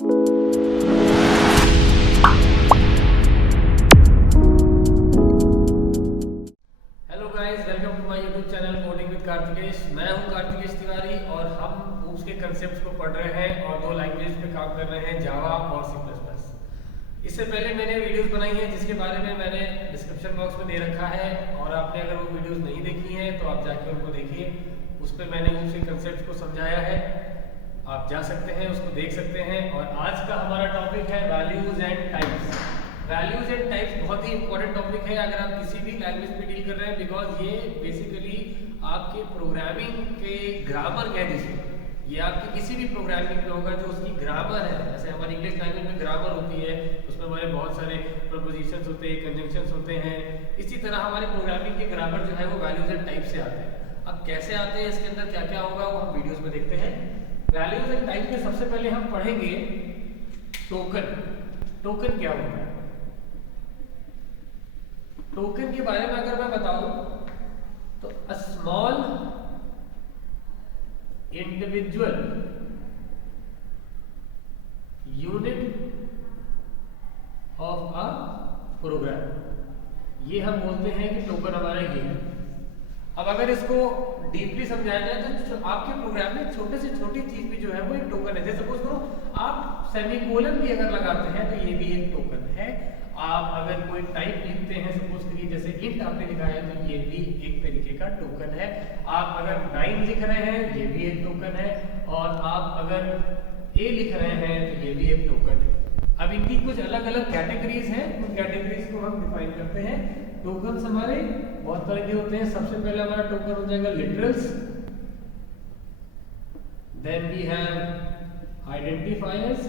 Welcome to my YouTube channel coding with Kartikesh. मैं हूं कार्तिकेश तिवारी और हम OOPS के कंसेप्ट्स को पढ़ रहे हैं और दो लैंग्वेज पे काम कर रहे हैं, जावा और C++। इससे पहले मैंने वीडियोस बनाई हैं जिसके बारे में मैंने डिस्क्रिप्शन बॉक्स में दे रखा है, और आपने अगर वो वीडियोस नहीं देखी हैं तो आप जाके उनको देखिए। उस पर मैंने OOPS के कंसेप्ट्स को समझाया है, आप जा सकते हैं, उसको देख सकते हैं। और आज का हमारा टॉपिक है values and types. Values and types बहुत ही इंपॉर्टेंट टॉपिक है अगर आप किसी भी लैंग्वेज पे डील कर रहे हैं, बिकॉज ये बेसिकली आपके प्रोग्रामिंग के ग्रामर कह दीजिए, ये आपकी किसी भी प्रोग्रामिंग में होगा जो उसकी ग्रामर है। जैसे हमारी इंग्लिश लैंग्वेज में ग्रामर होती है, उसमें हमारे बहुत सारे प्रपोजिशंस होते हैं, कंजंक्शंस होते हैं। इसी तरह हमारे प्रोग्रामिंग के ग्रामर जो है वो वैल्यूज एंड टाइप से आते हैं। अब कैसे आते हैं, इसके अंदर क्या क्या होगा वो हम वीडियोज में देखते हैं। वैल्यूज एंड टाइप में सबसे पहले हम पढ़ेंगे टोकन। टोकन क्या होता है? टोकन के बारे में अगर मैं बताऊं तो a small individual unit of a program, ये हम बोलते हैं कि टोकन हमारा ये है। अब अगर इसको डीपली समझाया जाए तो आपके प्रोग्राम में छोटे से छोटी चीज भी जो है वो एक टोकन है। जैसे सपोज करो आप सेमीकोलन भी अगर लगाते हैं तो ये भी एक टोकन है। आप अगर कोई टाइप लिखते हैं, सपोज करिए जैसे इंट आपने लिखा है, तो ये भी एक तरीके का टोकन है। आप अगर 9 लिख रहे हैं, ये भी एक टोकन है। और आप अगर a लिख रहे हैं तो ये भी एक टोकन है। अब इनकी कुछ अलग अलग कैटेगरीज हैं, उन कैटेगरीज को हम डिफाइन करते हैं। टोकन्स हमारे बहुत तरह के होते हैं। सबसे पहले हमारा टोकन हो जाएगा literals, then we have identifiers.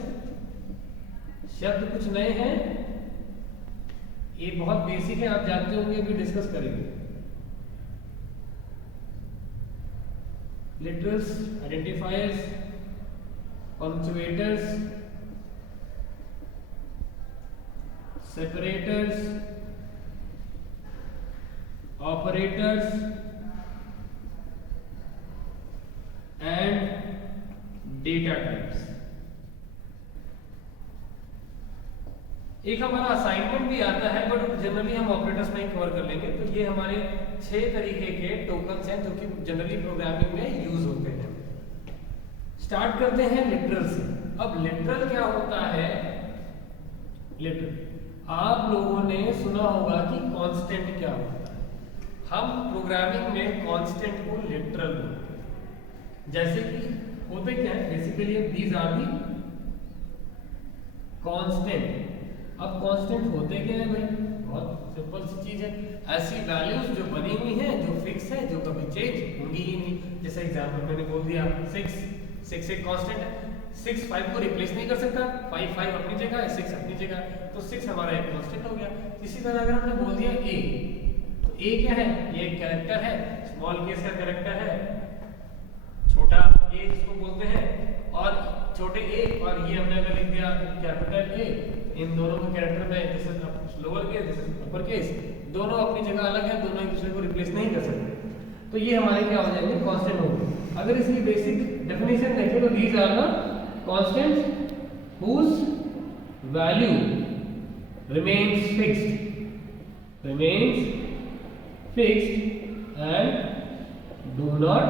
शब्द कुछ नए हैं, ये बहुत बेसिक है, आप जानते होंगे, अभी डिस्कस करेंगे। Literals, identifiers, punctuators, separators, operators and data types. एक हमारा असाइनमेंट भी आता है, बट जनरली हम ऑपरेटर्स में ही कवर कर लेंगे। तो ये हमारे 6 तरीके के टोकन्स हैं जो कि जनरली प्रोग्रामिंग में यूज होते हैं। स्टार्ट करते हैं लिटरल से। अब लिटरल क्या होता है? लिटरल आप लोगों ने सुना होगा कि कांस्टेंट क्या होता है। हम प्रोग्रामिंग में कांस्टेंट को लिटरल बोलते हैं। जैसे कि होते क्या है, basically these are the constant. अब कांस्टेंट होते क्या है भाई? बहुत सिंपल सी चीज है, ऐसी वैल्यूज जो बनी हुई हैं, जो फिक्स है, जो कभी चेंज होंगी ही नहीं। जैसे एग्जांपल मैंने बोल दिया 6 एक कांस्टेंट है, 6 5 को रिप्लेस नहीं कर सकता, 5 अपनी जगह है, 6 अपनी जगह है, तो 6 हमारा एक कांस्टेंट हो गया। इसी तरह अगर हमने बोल दिया a, तो a क्या है? ये एक कैरेक्टर है, स्मॉल केस का कैरेक्टर है, छोटा a जिसको बोलते हैं, और छोटे a, और ये हमने अगर लिख दिया कैपिटल A, इन दोनों के कैरेक्टर में this is lower case, this is upper case, दोनों अपनी जगह अलग है, दोनों एक दूसरे को रिप्लेस नहीं कर सकते। तो ये हमारे क्या हो जाएंगे? कांस्टेंट होंगे। अगर इसकी बेसिक डेफिनेशन देखें तो these are the constants whose value remains fixed and do not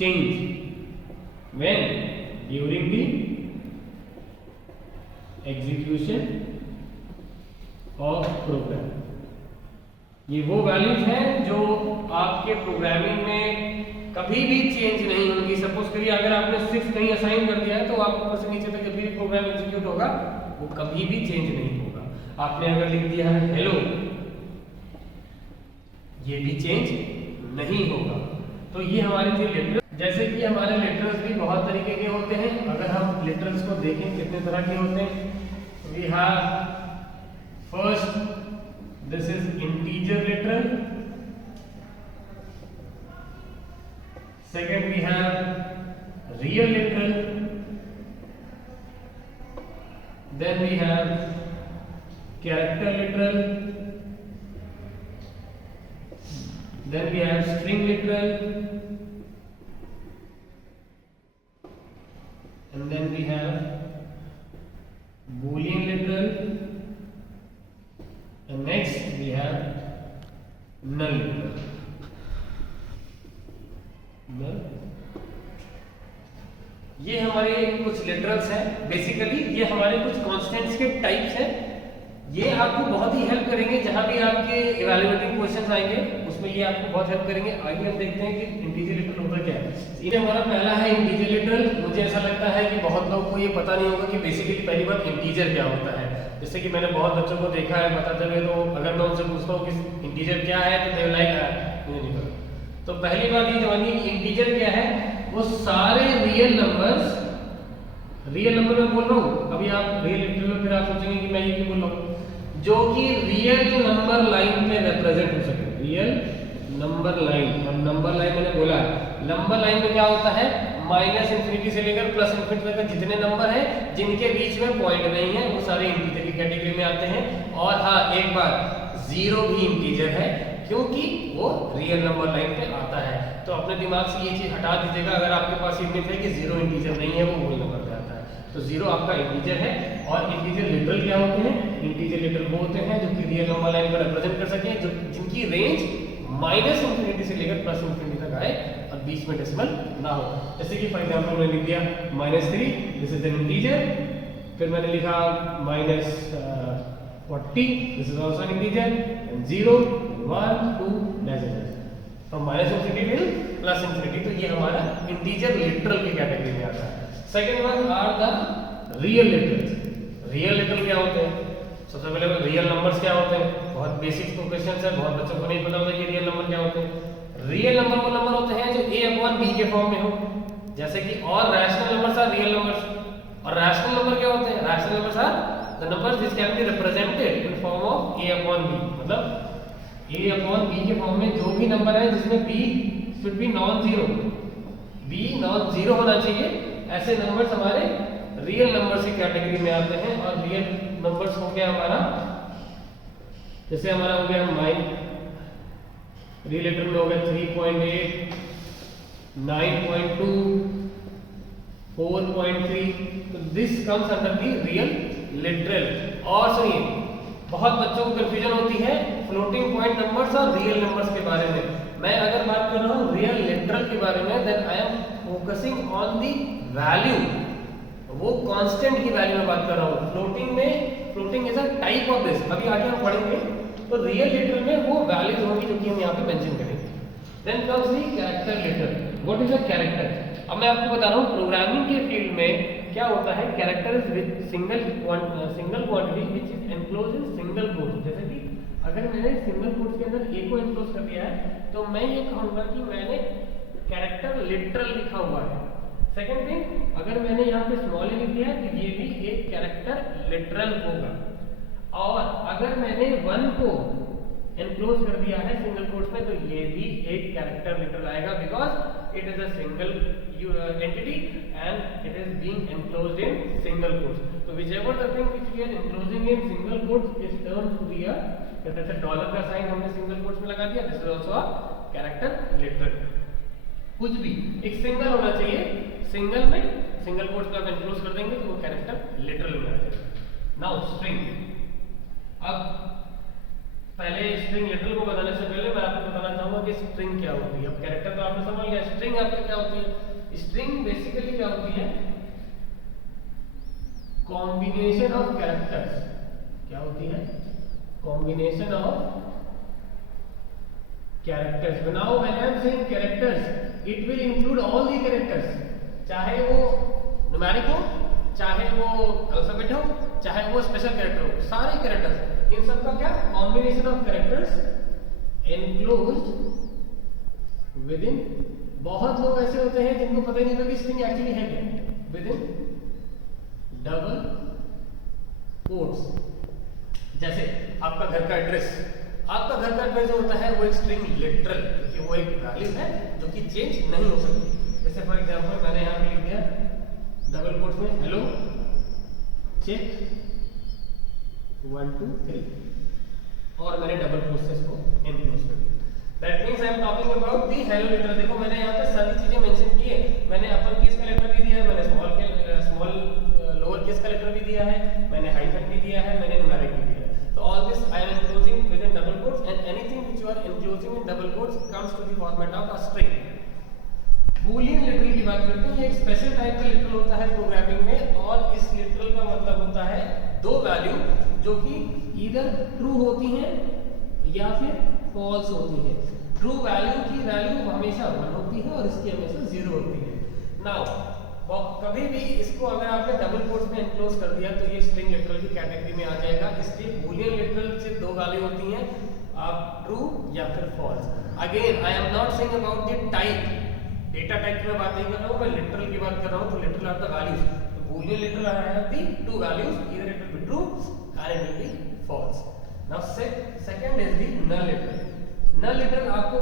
change when during the execution of program. ये वो वैल्यूज हैं जो आपके प्रोग्रामिंग में कभी भी चेंज नहीं होंगी। सपोज करिए अगर आपने 6 कहीं असाइन कर दिया है तो आप ऊपर से नीचे तक जब भी प्रोग्राम एग्जीक्यूट होगा वो कभी भी चेंज नहीं होगा। आपने अगर लिख दिया है हेलो, ये भी चेंज नहीं होगा। तो ये हमारे थे लिटरल। जैसे कि हमारे लिटरल्स भी बहुत तरीके के होते हैं। अगर हम लिटरल्स को देखें कितने तरह के होते हैं, we have first this is integer literal, second we have real literal, then we have character literal, then we have string literal, and then we have है बेसिकली ये हमारे कुछ कांस्टेंट्स के टाइप्स हैं। ये आपको बहुत ही हेल्प करेंगे जहां भी आपके इवैल्यूएटिंग क्वेश्चंस आएंगे उसमें ये आपको बहुत हेल्प करेंगे। आइए हम देखते हैं कि इंटीजर लिटरल होता क्या है। ये हमारा पहला है इंटीजर लिटरल। मुझे ऐसा लगता है कि बहुत लोगों को ये पता नहीं होगा कि बेसिकली पहली बात इंटीजर क्या होता है। जैसे कि मैंने बहुत बच्चों को देखा है पता चले तो अगर मैं उनसे पूछता हूँ कि इंटीजर क्या है तो दे लाइक मुझे नहीं पता। तो पहली बात ये जानिए कि इंटीजर क्या है। वो सारे रियल नंबर्स, रियल नंबर में बोल रहा हूँ अभी आप रियल लिटरल में, फिर आप सोचेंगे कि मैं ये क्यों बोल रहा हूँ, जो कि रियल नंबर लाइन में रिप्रेजेंट हो सके। रियल नंबर लाइन, और नंबर लाइन मैंने बोला नंबर लाइन में क्या होता है, माइनस इंफिनिटी से लेकर प्लस इंफिनिटी तक जितने नंबर हैं जिनके बीच में पॉइंट नहीं है वो सारे इंटीजर की कैटेगरी में आते हैं। और हाँ एक बात, जीरो भी इंटीजर है क्योंकि वो रियल नंबर लाइन पे आता है। तो अपने दिमाग से ये चीज हटा दीजिएगा अगर आपके पास ये मिथ है कि जीरो इंटीजर नहीं है, वो होल नंबर पे आता है। तो जीरो आपका इंटीजर है। और इंटीजर लिटरल क्या होते हैं, इंटीजर लिटरल वो होते हैं जो कि रियल नंबर लाइन को रिप्रेजेंट कर सके, जो जिनकी रेंज माइनस इंफिनिटी से लेकर प्लस इंफिनिटी तक आए और बीच में डेसिमल ना हो। जैसे कि फॉर एग्जांपल मैंने लिख दिया -3, दिस इज एन इंटीजर। फिर मैंने लिखा -40, this is also an integer. 0 1 2 from minus infinity two plus infinity. तो ये हमारा इंटीजर लिटरल की कैटेगरी में आता है। Second one are the real literals. Real literal क्या होते हैं, सबसे पहले रियल नंबर्स क्या होते हैं, बहुत बेसिक क्वेश्चन है, बहुत बच्चों को नहीं पता होता कि रियल नंबर क्या होते हैं। रियल नंबर वो नंबर होते हैं जो a/b के फॉर्म में हो, जैसे कि और rational numbers are real numbers. और रैशनल नंबर क्या होते हैं, rational numbers are the numbers which can be represented in form of a/b। मतलब a/b के फॉर्म में जो भी नंबर है जिसमें b should be non zero, b non zero होना चाहिए, ऐसे नंबर्स हमारे रियल नंबर्स की कैटेगरी में आते हैं। और रियल नंबर्स हो गया हमारा, जैसे हमारा हो गया रियल लिटरल में हो गया 3.8, 9.2, 4.3। तो this comes under the real literal. और सुनिए बहुत बच्चों को कंफ्यूजन होती है फ्लोटिंग पॉइंट नंबर्स और रियल नंबर्स के बारे में। मैं अगर बात कर रहा हूँ रियल लिटरल के बारे में, then I am focusing on the value, वो कांस्टेंट की वैल्यू में बात कर रहा हूँ। फ्लोटिंग में, floating is a type of this, अभी आगे हम पढ़ेंगे। तो रियल लिटरल में वो वैल्यूज होंगी जो कि हम यहाँ पे मेंशन करेंगे। Then comes the character literal. What is a character? अब मैं आपको बता रहा हूँ प्रोग्रामिंग के फील्ड में क्या होता है। Character is with single quantity which is enclosed in single quote. जैसे कि अगर मैंने सिंगल कोट के अंदर a को एनक्लोज कर दिया है तो मैं ये कहूंगा कि मैंने कैरेक्टर लिटरल लिखा हुआ है। सेकंड थिंग, अगर मैंने यहाँ पे स्मॉल a लिख दिया है तो ये भी एक कैरेक्टर लिटरल होगा। और अगर मैंने 1 को एनक्लोज कर दिया है सिंगल कोट्स में तो ये भी एक कैरेक्टर लिटरल आएगा, because it is a single entity and it is being enclosed in single quotes. तो whichever the thing which we are enclosing in single quotes is turn to be a, जैसे dollar का sign हमने single quotes में लगा दिया, this is also a character literal. कुछ भी एक सिंगल होना चाहिए, सिंगल में सिंगल कोट्स में आप एनक्लोज कर देंगे तो वो कैरेक्टर लिटरल में आ जाएगा। Now string. अब पहले स्ट्रिंग लिटरल को बताने से पहले मैं आपको बताना चाहूंगा कि स्ट्रिंग क्या होती है। अब कैरेक्टर तो आपने समझ लिया, स्ट्रिंग आपका क्या होती है। स्ट्रिंग बेसिकली क्या होती है, कॉम्बिनेशन ऑफ कैरेक्टर्स। क्या होती है, combination of characters. Now when I am saying characters, it will include all the characters, चाहे वो न्यूमेरिक हो, चाहे वो अल्फाबेट हो, चाहे वो स्पेशल कैरेक्टर हो, सारे कैरेक्टर्स, इन सब का क्या combination of characters enclosed with in. बहुत लोग ऐसे होते हैं जिनको पता ही नहीं होता कि स्ट्रिंग एक्चुअली है क्या, विद इन डबल कोट्स। जैसे आपका घर का एड्रेस, आपका घर का एड्रेस जो होता है वो एक स्ट्रिंग लिटरल, क्योंकि वो एक वैल्यू है जो कि चेंज नहीं हो सकती। जैसे फॉर एग्जांपल मैंने यहाँ पे लिख दिया डबल कोट्स में हेलो चेक 1 2 3 और मैंने डबल कोट्स से इसको एनक्लोज कर दिया। That means I am talking about the hello literal. देखो मैंने यहाँ पे सारी चीजें मेंशन की है, मैंने अपर केस का लेटर भी दिया है, मैंने स्मॉल लोअर केस का लेटर भी दिया है, मैंने हाइफन भी दिया है, मैंने न्यूमेरिक भी दिया है। So all this I am enclosing within double quotes, and anything which you are enclosing in double quotes comes to the format of a string. Boolean literal की बात करते हैं, ये एक स्पेशल टाइप का लिटरल होता है प्रोग्रामिंग में, और इस लिटरल का मतलब होता है दो वैल्यू जो कि ईदर ट्रू होती हैं या फिर फॉल्स होती है। ट्रू वैल्यू की वैल्यू हमेशा 1 होती है और इसकी हमेशा 0 होती है। नाउ कभी भी इसको अगर आपने डबल कोट्स में एनक्लोज कर दिया तो ये स्ट्रिंग लिटरल की कैटेगरी में आ जाएगा। इसलिए बूलियन लिटरल से दो वैल्यू होती हैं, आप ट्रू या फिर false. Again I am not saying about the type, data type की मैं बात नहीं कर रहा हूँ, मैं लिटरल की बात कर रहा हूँ। तो लिटरल आर द वैल्यूज, तो boolean literal are the two values, either it will be true और it will be false. Now second is the null literal. Null literal आपको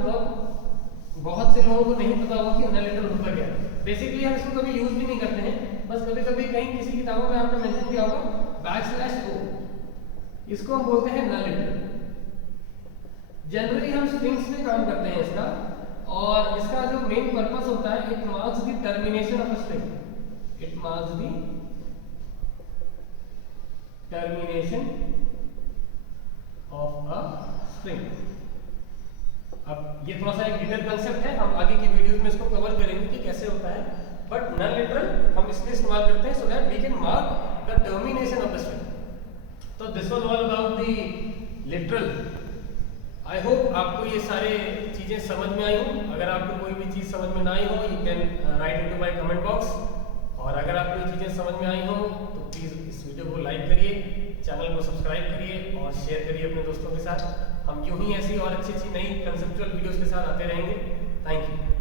बहुत से लोगों को नहीं पता होगा कि नल लिटरल होता क्या है। बेसिकली हम इसको कभी यूज भी नहीं करते हैं, बस कभी कभी कहीं किसी किताबों में आपने मेंशन किया होगा \o, इसको हम बोलते हैं नल लिटरल। जनरली हम स्ट्रिंग्स में काम करते हैं इसका, और इसका जो मेन पर्पस होता है, it marks the termination of a string, it marks the termination of a string. अब ये थोड़ा सा एक डिटेल कंसेप्ट है, हम आगे की वीडियोस में इसको कवर करेंगे कि कैसे होता है, बट नल लिटरल हम इसलिए इस्तेमाल करते हैं so that we can mark the termination of the string. तो this was all about the literal. I hope आपको ये सारे चीजें समझ में आई हो। अगर आपको कोई भी चीज समझ में ना आई हो, you can write into my comment box. और अगर आपको ये चीजें समझ में आई हो तो प्लीज इस वीडियो को लाइक करिए, चैनल को सब्सक्राइब करिए और शेयर करिए अपने दोस्तों के साथ। हम यूं ही ऐसी और अच्छी अच्छी नई कंसेप्चुअल वीडियोस के साथ आते रहेंगे। Thank you.